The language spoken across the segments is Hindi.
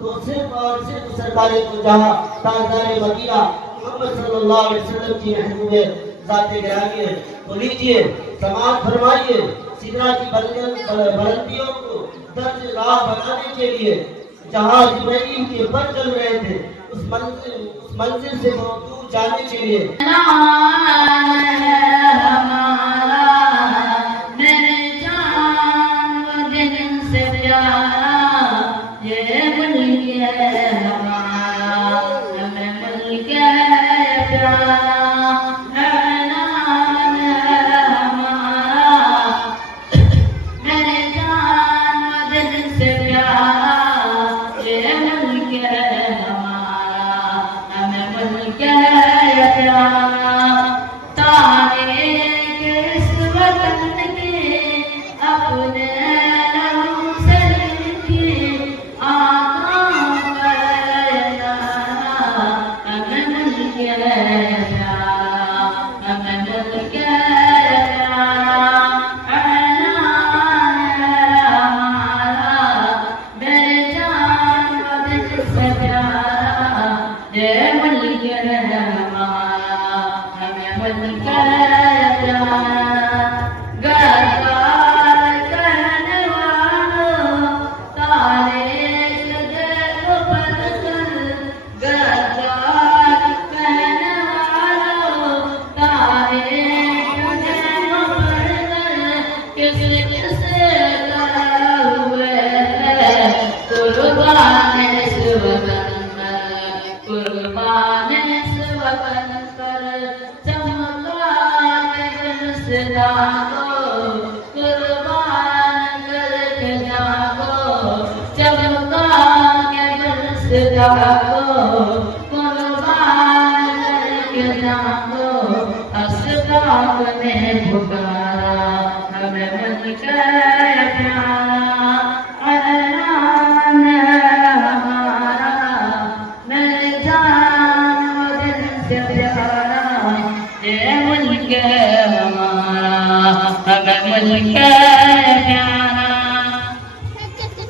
तो सिर्फ और सिर्फ सरकार को जहाँ ताजदार मदीना मोहम्मद सल्लल्लाहु अलैहि वसल्लम की महबूब ज़ाते गिरामी है। तो लीजिए समाज फरमाइए सिदरा की बुलंदियों को दर्ज राह बनाने के लिए जहाँ जिब्राइल के पर चल रहे थे उस मंजिल से बहुत दूर जाने के लिए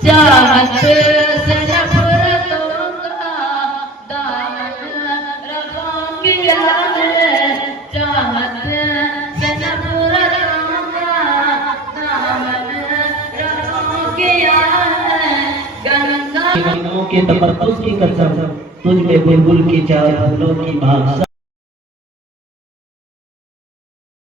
चाहत से नफरतों का दामन रफ़ा किया है, चाहत से नफरतों का दामन रफ़ा किया है। गंगा के तपस्सुस की कसम तुझ में बुलबुल की चार फूलों की भाषा